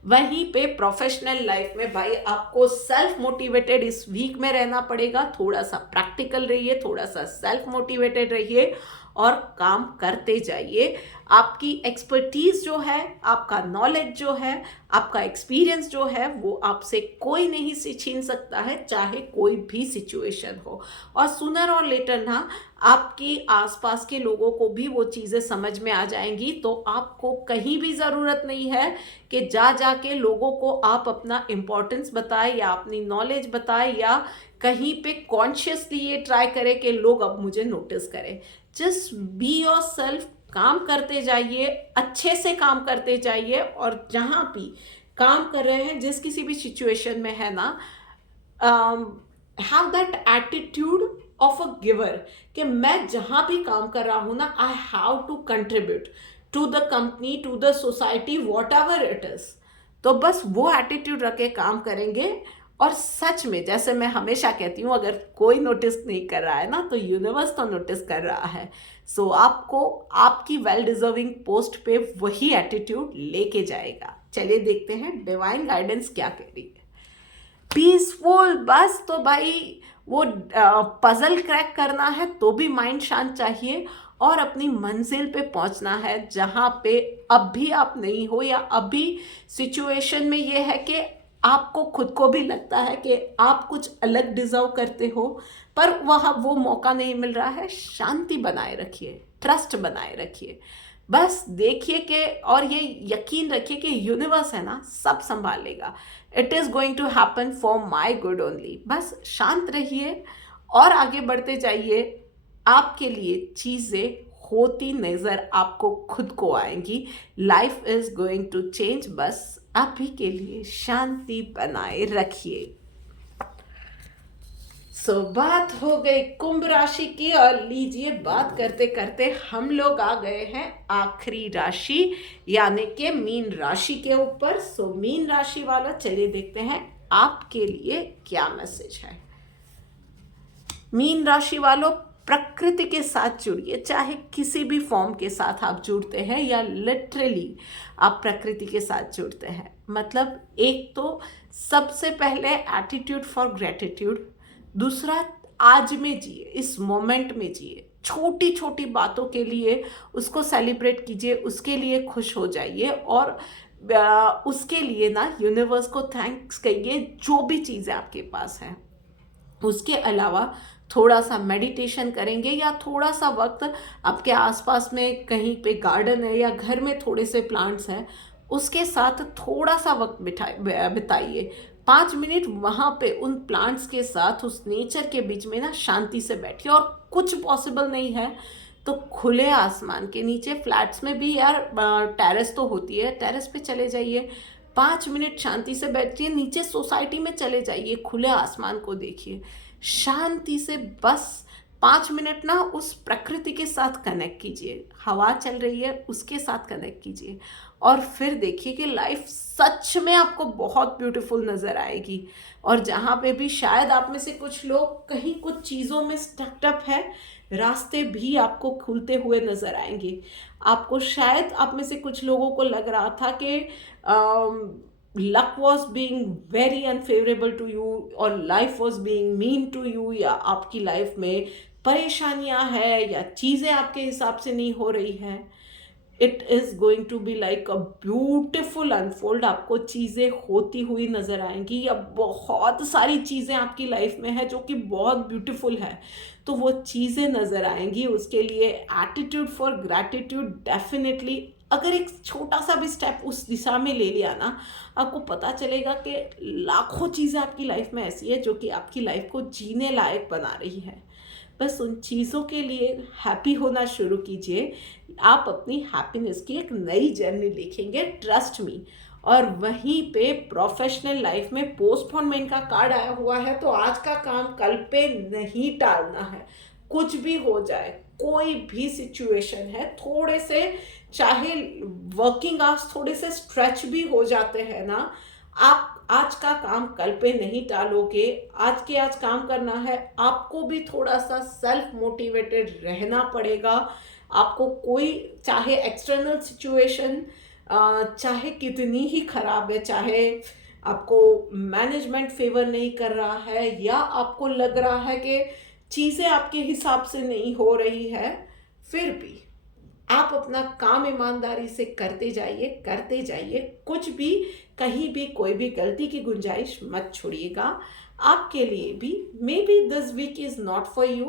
वहीं पे प्रोफेशनल लाइफ में भाई आपको सेल्फ मोटिवेटेड इस वीक में रहना पड़ेगा। थोड़ा सा प्रैक्टिकल रहिए, थोड़ा सा सेल्फ मोटिवेटेड रहिए और काम करते जाइए। आपकी एक्सपर्टीज जो है, आपका नॉलेज जो है, आपका एक्सपीरियंस जो है, वो आपसे कोई नहीं से छीन सकता है, चाहे कोई भी सिचुएशन हो। और सूनर और लेटर ना आपके आसपास के लोगों को भी वो चीज़ें समझ में आ जाएंगी, तो आपको कहीं भी ज़रूरत नहीं है कि जा जा के लोगों को आप अपना इम्पोर्टेंस बताएं या अपनी नॉलेज बताएं या कहीं पे कॉन्शियसली ये ट्राई करें कि लोग अब मुझे नोटिस करें। जस्ट बी योर सेल्फ, काम करते जाइए, अच्छे से काम करते जाइए, और जहाँ भी काम कर रहे हैं, जिस किसी भी सिचुएशन में है ना, have that attitude of a giver कि मैं जहाँ भी काम कर रहा हूँ ना, I have to contribute to the company, to the society, whatever it is. तो बस वो एटीट्यूड रख के काम करेंगे, और सच में जैसे मैं हमेशा कहती हूँ, अगर कोई नोटिस नहीं कर रहा है ना, तो यूनिवर्स तो नोटिस कर रहा है। सो आपको आपकी वेल डिजर्विंग पोस्ट पे वही एटीट्यूड लेके जाएगा। चलिए देखते हैं डिवाइन गाइडेंस क्या कह रही है। पीसफुल, बस तो भाई वो पजल क्रैक करना है तो भी माइंड शांत चाहिए, और अपनी मंजिल पे पहुंचना है जहाँ पे अब भी आप नहीं हो, या अभी सिचुएशन में ये है कि आपको खुद को भी लगता है कि आप कुछ अलग डिजर्व करते हो, पर वहाँ वो मौका नहीं मिल रहा है। शांति बनाए रखिए, ट्रस्ट बनाए रखिए, बस देखिए कि, और ये यकीन रखिए कि यूनिवर्स है ना, सब संभालेगा। It is going to happen for my good only. बस शांत रहिए और आगे बढ़ते जाइए। आपके लिए चीज़ें होती नज़र आपको खुद को आएंगी। Life is going to change. बस अभी के लिए शांति बनाए रखिए। बात हो गई कुंभ राशि की, और लीजिए बात करते करते हम लोग आ गए हैं आखिरी राशि यानी कि मीन राशि के ऊपर। मीन राशि वाला, चलिए देखते हैं आपके लिए क्या मैसेज है। मीन राशि वालों, प्रकृति के साथ जुड़िए, चाहे किसी भी फॉर्म के साथ आप जुड़ते हैं या लिटरली आप प्रकृति के साथ जुड़ते हैं। मतलब एक तो सबसे पहले एटीट्यूड फॉर ग्रेटिट्यूड, दूसरा आज में जिए, इस मोमेंट में जिए, छोटी छोटी बातों के लिए उसको सेलिब्रेट कीजिए, उसके लिए खुश हो जाइए, और उसके लिए ना यूनिवर्स को थैंक्स कहिए जो भी चीज़ें आपके पास हैं। उसके अलावा थोड़ा सा मेडिटेशन करेंगे या थोड़ा सा वक्त आपके आसपास में कहीं पे गार्डन है या घर में थोड़े से प्लांट्स हैं, उसके साथ थोड़ा सा वक्त बिताइए। 5 मिनट वहाँ पे उन प्लांट्स के साथ, उस नेचर के बीच में ना शांति से बैठिए। और कुछ पॉसिबल नहीं है तो खुले आसमान के नीचे, फ्लैट्स में भी यार टेरेस तो होती है, टेरेस पे चले जाइए, 5 मिनट शांति से बैठिए, नीचे सोसाइटी में चले जाइए, खुले आसमान को देखिए शांति से। बस 5 मिनट ना उस प्रकृति के साथ कनेक्ट कीजिए, हवा चल रही है उसके साथ कनेक्ट कीजिए, और फिर देखिए कि लाइफ सच में आपको बहुत ब्यूटीफुल नज़र आएगी। और जहाँ पे भी शायद आप में से कुछ लोग कहीं कुछ चीज़ों में स्टकअप है, रास्ते भी आपको खुलते हुए नज़र आएंगे। आपको शायद, आप में से कुछ लोगों को लग रहा था कि luck was being very unfavourable to you और life was being mean to you, या आपकी लाइफ में परेशानियां है या चीज़ें आपके हिसाब से नहीं हो रही हैं। It is going to be like a beautiful unfold. आपको चीज़ें होती हुई नज़र आएंगी, या बहुत सारी चीज़ें आपकी लाइफ में है जो कि बहुत ब्यूटीफुल है, तो वो चीज़ें नज़र आएंगी। उसके लिए एटीट्यूड फॉर ग्रैटिट्यूड डेफिनेटली, अगर एक छोटा सा भी स्टेप उस दिशा में ले लिया ना, आपको पता चलेगा कि लाखों चीज़ें आपकी लाइफ में ऐसी है जो कि आपकी लाइफ को जीने लायक बना रही है। बस उन चीज़ों के लिए हैप्पी होना शुरू कीजिए। आप अपनी हैप्पीनेस की एक नई जर्नी लिखेंगे, ट्रस्ट मी। और वहीं पे प्रोफेशनल लाइफ में पोस्टपोनमेंट का कार्ड आया हुआ है, तो आज का काम कल पे नहीं टालना है। कुछ भी हो जाए, कोई भी सिचुएशन है, थोड़े से चाहे वर्किंग आवर्स थोड़े से स्ट्रेच भी हो जाते हैं ना, आप आज का काम कल पे नहीं टालोगे, आज के आज काम करना है। आपको भी थोड़ा सा सेल्फ मोटिवेटेड रहना पड़ेगा। आपको कोई, चाहे एक्सटर्नल सिचुएशन चाहे कितनी ही खराब है, चाहे आपको मैनेजमेंट फेवर नहीं कर रहा है, या आपको लग रहा है कि चीज़ें आपके हिसाब से नहीं हो रही है, फिर भी आप अपना काम ईमानदारी से करते जाइए, करते जाइए। कुछ भी, कहीं भी कोई भी गलती की गुंजाइश मत छोड़िएगा। आपके लिए भी may be this week is not for you,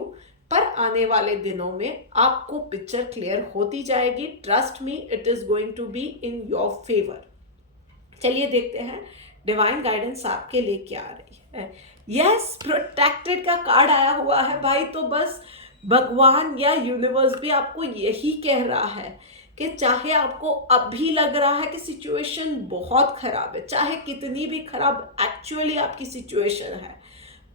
पर आने वाले दिनों में आपको पिक्चर क्लियर होती जाएगी। Trust me, it is going to be in your favour. चलिए देखते हैं डिवाइन गाइडेंस आपके लिए क्या आ रही है। यस, प्रोटेक्टेड का कार्ड आया हुआ है भाई। तो बस भगवान या यूनिवर्स भी आपको यही कह रहा है कि चाहे आपको अभी लग रहा है कि सिचुएशन बहुत खराब है, चाहे कितनी भी खराब एक्चुअली आपकी सिचुएशन है,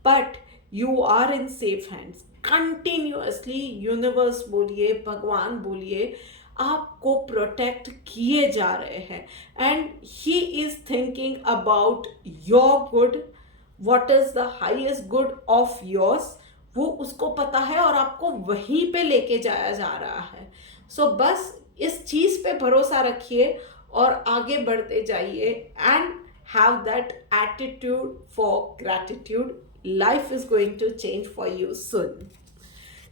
but you are in safe hands. Continuously universe बोलिए, भगवान बोलिए, आपको प्रोटेक्ट किए जा रहे हैं। And he is thinking about your good, what is the highest good of yours, वो उसको पता है और आपको वहीं पे लेके जाया जा रहा है। सो बस इस चीज़ पे भरोसा रखिए और आगे बढ़ते जाइए, and have that attitude for gratitude. Life is going to change for you soon.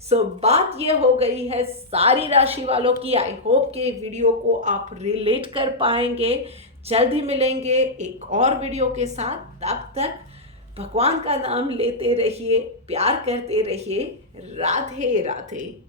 So बात ये हो गई है सारी राशि वालों की। आई होप के वीडियो को आप रिलेट कर पाएंगे। जल्द ही मिलेंगे एक और वीडियो के साथ। तब तक भगवान का नाम लेते रहिए, प्यार करते रहिए। राधे राधे।